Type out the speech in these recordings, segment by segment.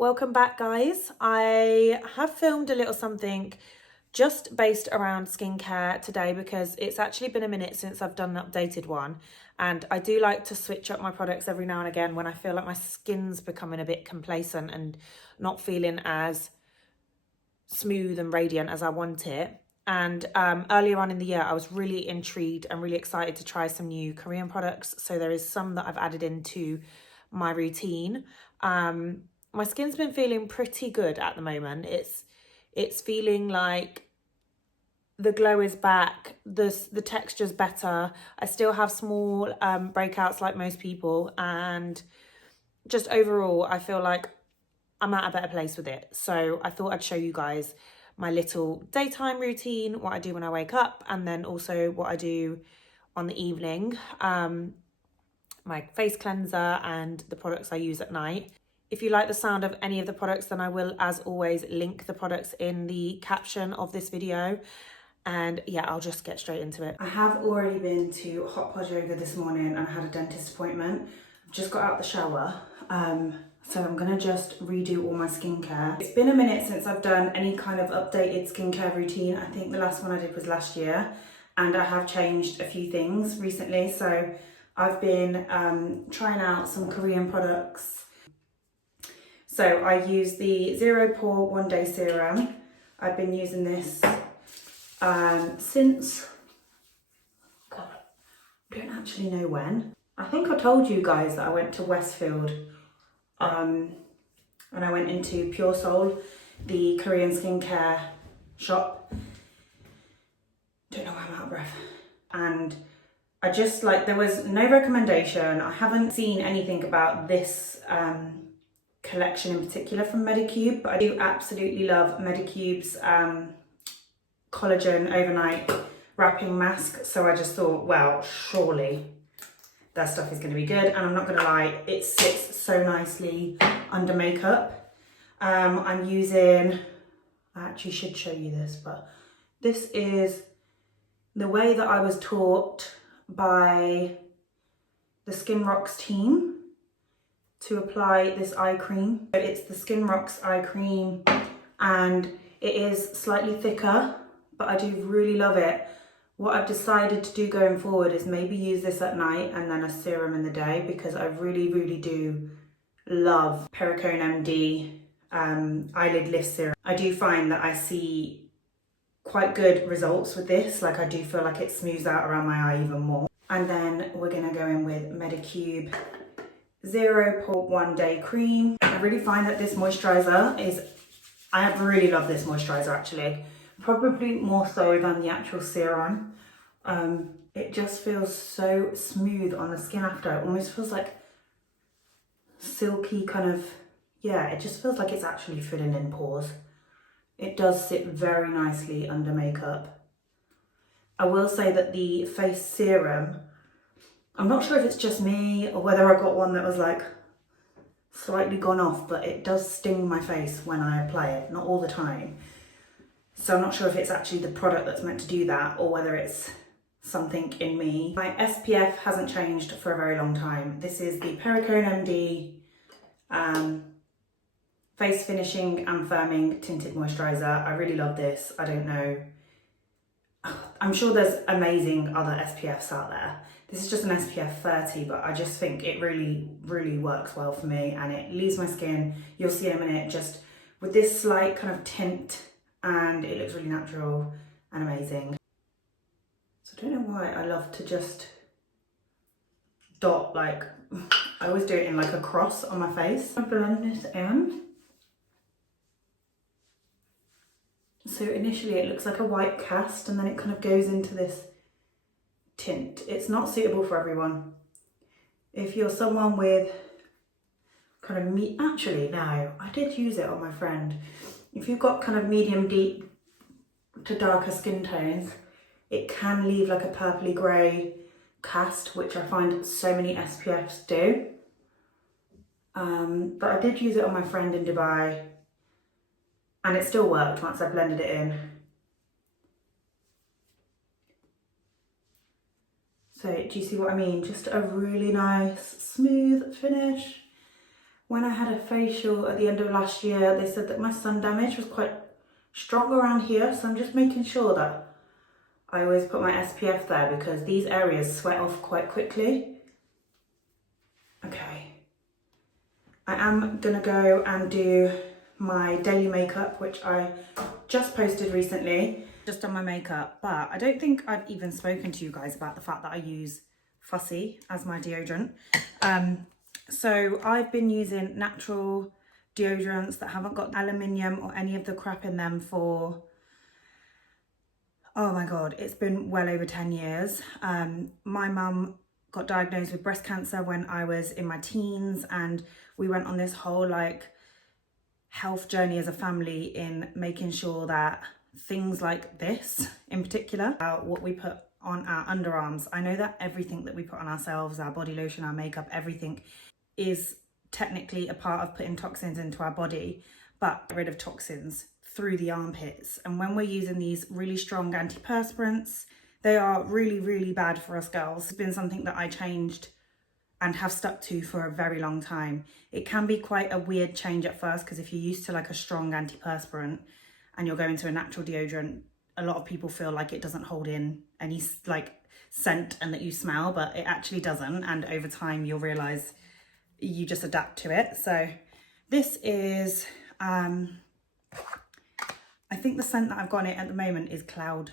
Welcome back, guys. I have filmed a little something just based around skincare today because it's actually been a minute since I've done an updated one, and I do like to switch up my products every now and again when I feel like my skin's becoming a bit complacent and not feeling as smooth and radiant as I want it. And earlier on in the year, I was really intrigued and really excited to try some new Korean products. So there is some that I've added into my routine. My skin's been feeling pretty good at the moment. It's feeling like the glow is back, the texture's better. I still have small breakouts like most people, and just overall I feel like I'm at a better place with it. So I thought I'd show you guys my little daytime routine, what I do when I wake up, and then also what I do on the evening, my face cleanser and the products I use at night. If you like the sound of any of the products, then I will, as always, link the products in the caption of this video. And yeah, I'll just get straight into it. I have already been to hot pod yoga this morning and I had a dentist appointment. I've just got out the shower. So I'm gonna just redo all my skincare. It's been a minute since I've done any kind of updated skincare routine. I think the last one I did was last year, and I have changed a few things recently. So I've been trying out some Korean products. So I use the Zero Pore One Day Serum. I've been using this since, God, I don't actually know when. I think I told you guys that I went to Westfield and I went into Pure Soul, the Korean skincare shop. Don't know why I'm out of breath. And I just there was no recommendation. I haven't seen anything about this collection in particular from Medicube, but I do absolutely love Medicube's collagen overnight wrapping mask. So I just thought, well, surely that stuff is going to be good. And I'm not going to lie, it sits so nicely under makeup. I'm using, I actually should show you this, but this is the way that I was taught by the Skin Rocks team to apply this eye cream. It's the Skin Rocks eye cream, and it is slightly thicker, but I do really love it. What I've decided to do going forward is maybe use this at night and then a serum in the day, because I really do love Perricone MD eyelid lift serum. I do find that I see quite good results with this. I do feel like it smooths out around my eye even more. And then we're gonna go in with Medicube Zero Pore One Day Cream. I really find that this moisturizer is, I really love this moisturizer actually. Probably more so than the actual serum. It just feels so smooth on the skin after. It almost feels like silky kind of, yeah, it just feels like it's actually filling in pores. It does sit very nicely under makeup. I will say that the face serum, I'm not sure if it's just me or whether I got one that was slightly gone off, but it does sting my face when I apply it, not all the time. So I'm not sure if it's actually the product that's meant to do that or whether it's something in me. My SPF hasn't changed for a very long time. This is the Perricone MD Face Finishing and Firming Tinted Moisturiser. I really love this. I don't know. I'm sure there's amazing other SPFs out there. This is just an SPF 30, but I just think it really works well for me, and it leaves my skin, you'll see in a minute, just with this slight kind of tint, and it looks really natural and amazing. So I don't know why I love to just dot, I always do it in a cross on my face. I blend this in. So initially it looks like a white cast, and then it kind of goes into this tint. It's not suitable for everyone. If you're someone with kind of actually no, I did use it on my friend. If you've got kind of medium deep to darker skin tones, it can leave a purpley grey cast, which I find so many SPFs do. But I did use it on my friend in Dubai, and it still worked once I blended it in. So do you see what I mean? Just a really nice smooth finish. When I had a facial at the end of last year, they said that my sun damage was quite strong around here, so I'm just making sure that I always put my SPF there because these areas sweat off quite quickly. Okay. I am gonna go and do my daily makeup, which I just posted recently. Just done my makeup, but I don't think I've even spoken to you guys about the fact that I use Fussy as my deodorant. So I've been using natural deodorants that haven't got aluminium or any of the crap in them for, oh my God, it's been well over 10 years. My mum got diagnosed with breast cancer when I was in my teens, and we went on this whole like health journey as a family in making sure that things like this in particular, what we put on our underarms. I know that everything that we put on ourselves, our body lotion, our makeup, everything is technically a part of putting toxins into our body, but get rid of toxins through the armpits. And when we're using these really strong antiperspirants, they are really, really bad for us girls. It's been something that I changed and have stuck to for a very long time. It can be quite a weird change at first because if you're used to like a strong antiperspirant and you're going to a natural deodorant, a lot of people feel like it doesn't hold in any like scent and that you smell, but it actually doesn't. And over time you'll realize you just adapt to it. So this is, I think the scent that I've got in it at the moment is Cloud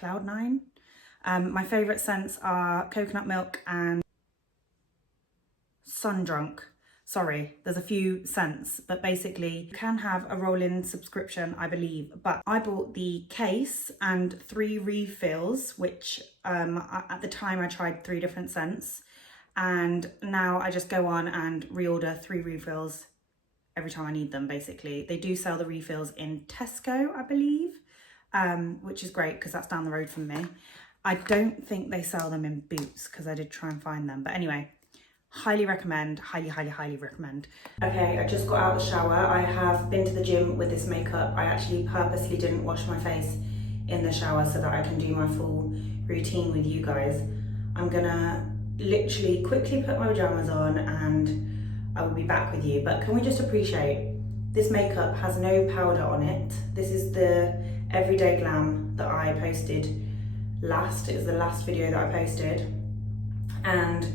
9. My favorite scents are coconut milk and Sun Drunk. Sorry, there's a few scents, but basically you can have a roll-in subscription, I believe. But I bought the case and 3 refills, which at the time I tried 3 different scents. And now I just go on and reorder 3 refills every time I need them, basically. They do sell the refills in Tesco, I believe, which is great because that's down the road from me. I don't think they sell them in Boots because I did try and find them. But anyway, highly recommend, highly, highly, highly recommend. Okay, I just got out of the shower. I have been to the gym with this makeup. I actually purposely didn't wash my face in the shower so that I can do my full routine with you guys. I'm gonna literally quickly put my pajamas on and I will be back with you. But can we just appreciate this makeup has no powder on it. This is the Everyday Glam that I posted last. It was the last video that I posted, and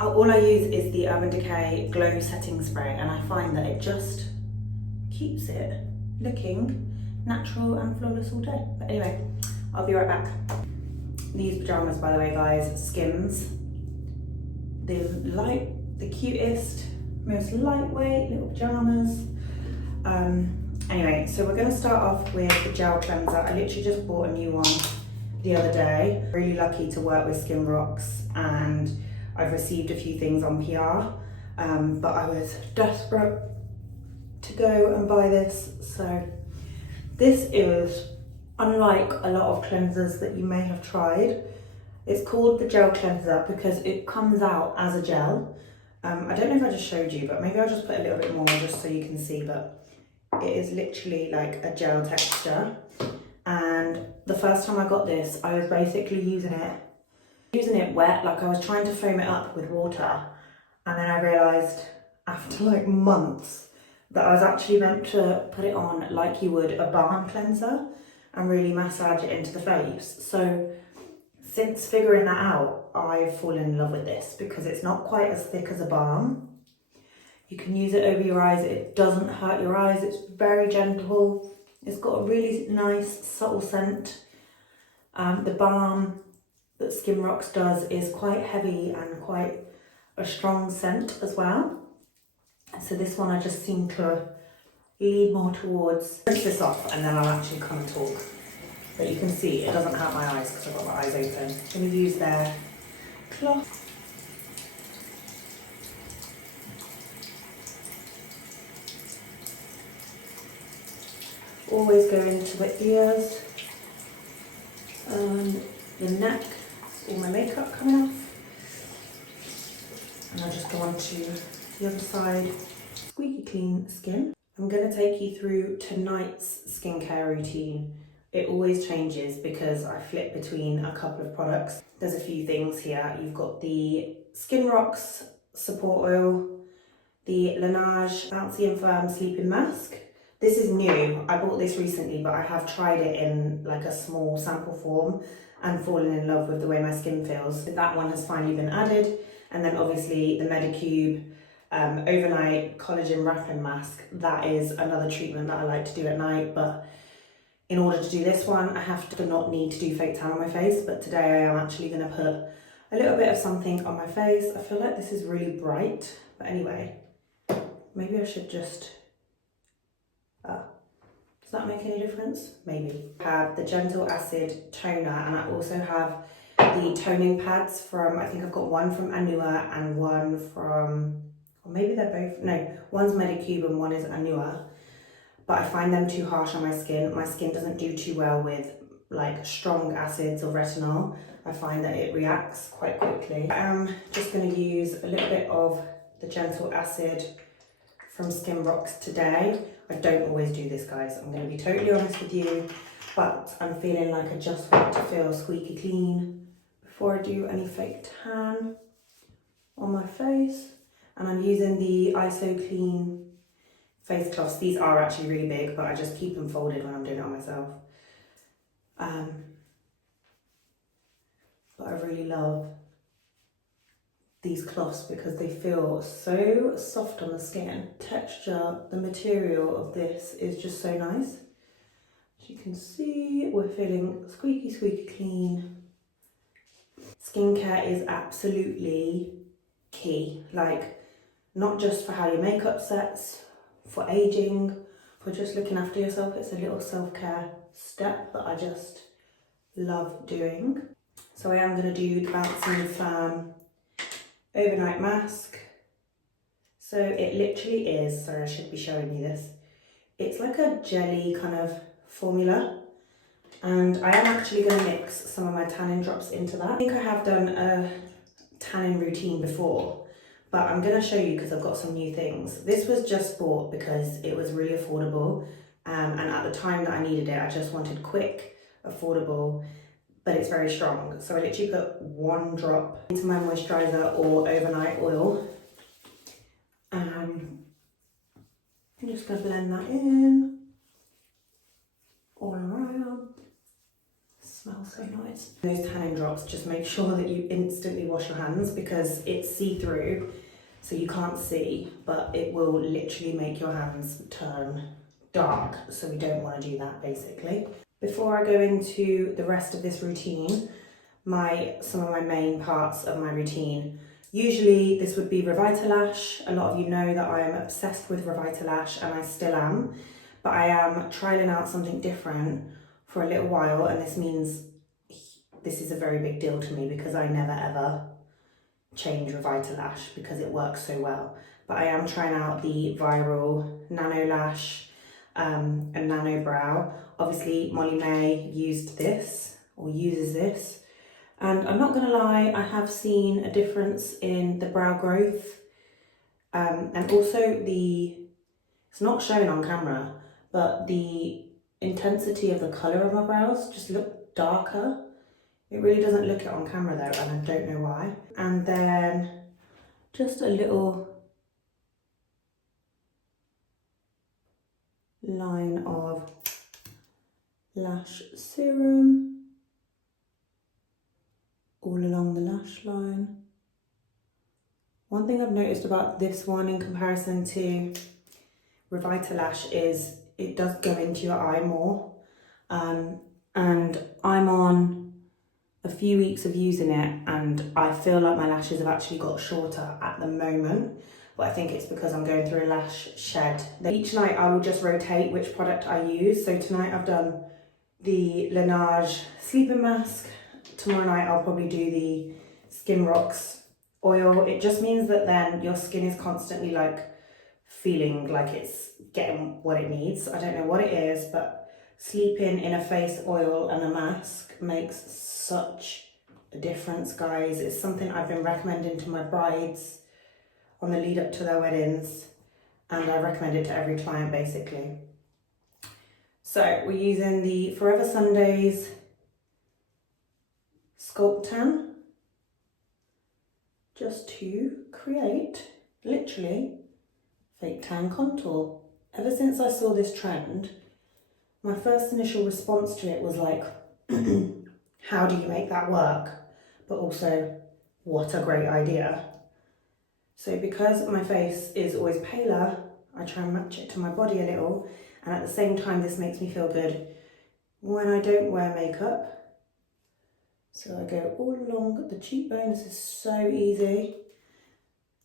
all I use is the Urban Decay Glow Setting Spray, and I find that it just keeps it looking natural and flawless all day. But anyway, I'll be right back. These pajamas, by the way, guys, Skims. The cutest, most lightweight little pajamas. Anyway, so we're going to start off with the gel cleanser. I literally just bought a new one the other day. Really lucky to work with Skin Rocks, and I've received a few things on PR, but I was desperate to go and buy this. So this is unlike a lot of cleansers that you may have tried. It's called the gel cleanser because it comes out as a gel. I don't know if I just showed you, but maybe I'll just put a little bit more just so you can see, but it is literally like a gel texture. And the first time I got this, I was basically using it wet, like I was trying to foam it up with water, and then I realised after like months that I was actually meant to put it on like you would a balm cleanser and really massage it into the face. So since figuring that out, I've fallen in love with this because it's not quite as thick as a balm. You can use it over your eyes, it doesn't hurt your eyes, it's very gentle, it's got a really nice subtle scent. The balm that Skin Rocks does is quite heavy and quite a strong scent as well. So this one I just seem to lean more towards. Rinse this off and then I'll actually come and talk. But you can see it doesn't hurt my eyes because I've got my eyes open. I'm going to use their cloth. Always go into the ears and the neck. All my makeup coming off, and I'll just go on to the other side. Squeaky clean skin. I'm going to take you through tonight's skincare routine. It always changes because I flip between a couple of products. There's a few things here. You've got the Skin Rocks Support Oil, the Laneige Bouncy and Firm Sleeping Mask. This is new. I bought this recently, but I have tried it in like a small sample form and fallen in love with the way my skin feels. That one has finally been added. And then obviously the Medicube overnight collagen wrapping mask. That is another treatment that I like to do at night, but in order to do this one, I have to not need to do fake tan on my face, but today I am actually going to put a little bit of something on my face. I feel like this is really bright, but anyway, maybe I should just, does that make any difference? Maybe. I have the Gentle Acid Toner, and I also have the toning pads from, I think I've got one from Anua and one from, or maybe they're both, no, one's Medicube and one is Anua. But I find them too harsh on my skin. My skin doesn't do too well with like strong acids or retinol. I find that it reacts quite quickly. I'm just going to use a little bit of the Gentle Acid from Skin Rocks today. I don't always do this, guys. I'm going to be totally honest with you, but I'm feeling like I just want to feel squeaky clean before I do any fake tan on my face. And I'm using the ISO Clean face cloths. These are actually really big, but I just keep them folded when I'm doing it on myself. But I really love these cloths because they feel so soft on the skin. Texture, the material of this is just so nice. As you can see, we're feeling squeaky, squeaky clean. Skincare is absolutely key. Like, not just for how your makeup sets, for aging, for just looking after yourself. It's a little self-care step that I just love doing. So I am going to do the Bouncy and Firm overnight mask. So it literally is, sorry, I should be showing you this. It's like a jelly kind of formula, and I am actually going to mix some of my tanning drops into that. I think I have done a tanning routine before, but I'm going to show you because I've got some new things. This was just bought because it was really affordable, and at the time that I needed it, I just wanted quick, affordable, but it's very strong. So I literally put one drop into my moisturiser or overnight oil. I'm just going to blend that in all around. Smells so nice. Those tanning drops, just make sure that you instantly wash your hands because it's see-through, so you can't see, but it will literally make your hands turn dark, so we don't want to do that basically. Before I go into the rest of this routine, some of my main parts of my routine, usually this would be Revitalash. A lot of you know that I am obsessed with Revitalash, and I still am, but I am trialing out something different for a little while, and this means this is a very big deal to me because I never ever change Revitalash because it works so well. But I am trying out the viral Nano Lash and Nano Brow. Obviously Molly May used this or uses this, and I'm not gonna lie, I have seen a difference in the brow growth, and also it's not shown on camera, but the intensity of the colour of my brows just look darker. It really doesn't look it on camera though, and I don't know why. And then just a little line of lash serum all along the lash line. One thing I've noticed about this one in comparison to Revitalash is it does go into your eye more, and I'm on a few weeks of using it and I feel like my lashes have actually got shorter at the moment, but I think it's because I'm going through a lash shed. Each night I will just rotate which product I use. So tonight I've done the Laneige sleeping mask, tomorrow night I'll probably do the Skin Rocks oil. It just means that then your skin is constantly like feeling like it's getting what it needs. I don't know what it is, but sleeping in a face oil and a mask makes such a difference, guys. It's something I've been recommending to my brides on the lead up to their weddings, and I recommend it to every client basically. So we're using the Forever Sundays Sculpt Tan just to create literally fake tan contour. Ever since I saw this trend, my first initial response to it was like, how do you make that work? But also, what a great idea. So because my face is always paler, I try and match it to my body a little, and at the same time this makes me feel good when I don't wear makeup. So I go all along the cheekbone. This is so easy.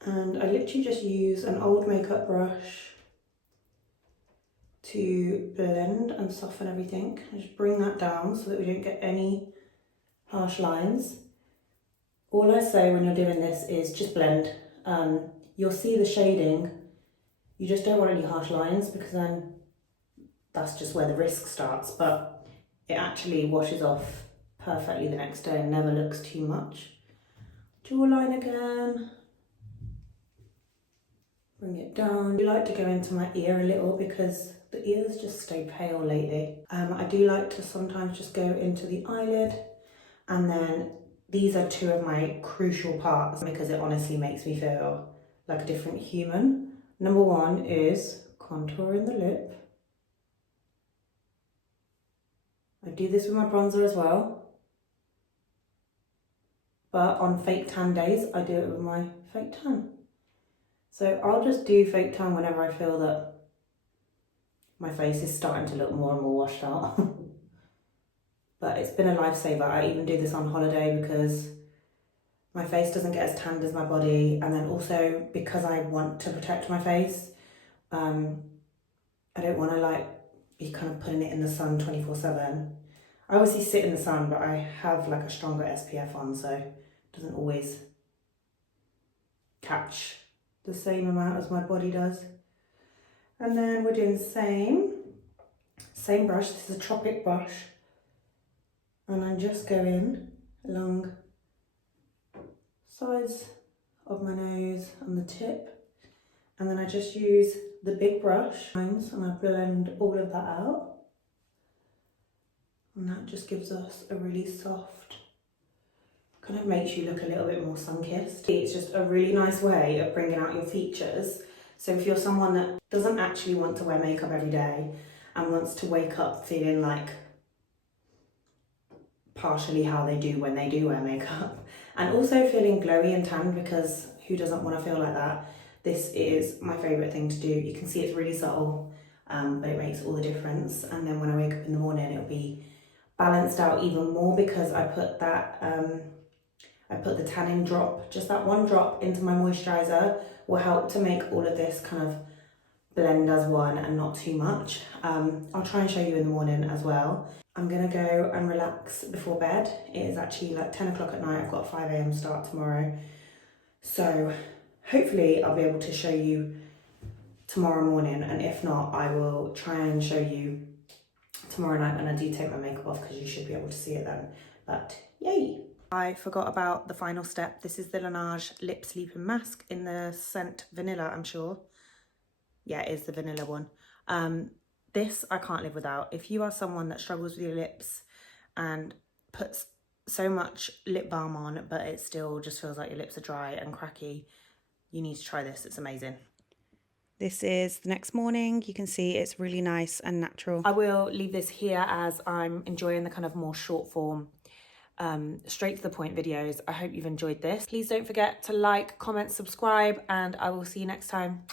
And I literally just use an old makeup brush to blend and soften everything. I just bring that down so that we don't get any harsh lines. All I say when you're doing this is just blend. You'll see the shading. You just don't want any harsh lines because then that's just where the risk starts, but it actually washes off perfectly the next day and never looks too much. Jawline again. Bring it down. I like to go into my ear a little because the ears just stay pale lately. I do like to sometimes just go into the eyelid, and then these are two of my crucial parts because it honestly makes me feel like a different human. Number one is contouring the lip. I do this with my bronzer as well, but on fake tan days I do it with my fake tan. So I'll just do fake tan whenever I feel that my face is starting to look more and more washed out. But it's been a lifesaver. I even do this on holiday because my face doesn't get as tanned as my body, and then also because I want to protect my face. I don't want to like be kind of putting it in the sun 24/7. I obviously sit in the sun, but I have like a stronger SPF on, so it doesn't always catch the same amount as my body does. And then we're doing the same brush. This is a Tropic brush, and I'm just going along sides of my nose and the tip, and then I just use the big brush and I blend all of that out, and that just gives us a really soft, kind of makes you look a little bit more sun-kissed. It's just a really nice way of bringing out your features. So if you're someone that doesn't actually want to wear makeup every day and wants to wake up feeling like partially how they do when they do wear makeup, and also feeling glowy and tan, because who doesn't want to feel like that? This is my favourite thing to do. You can see it's really subtle, but it makes all the difference. And then when I wake up in the morning, it'll be balanced out even more because I put that, I put the tanning drop, just that one drop into my moisturiser will help to make all of this kind of blend as one and not too much. I'll try and show you in the morning as well. I'm gonna go and relax before bed. It is actually like 10 o'clock at night. I've got a 5 AM start tomorrow. So hopefully I'll be able to show you tomorrow morning, and if not, I will try and show you tomorrow night when I do take my makeup off, because you should be able to see it then. But yay! I forgot about the final step. This is the Laneige Lip Sleeping Mask in the scent Vanilla, I'm sure. Yeah, it is the vanilla one. This I can't live without. If you are someone that struggles with your lips and puts so much lip balm on, but it still just feels like your lips are dry and cracky, you need to try this. It's amazing. This is the next morning. You can see it's really nice and natural. I will leave this here as I'm enjoying the kind of more short form, straight to the point videos. I hope you've enjoyed this. Please don't forget to like, comment, subscribe, and I will see you next time.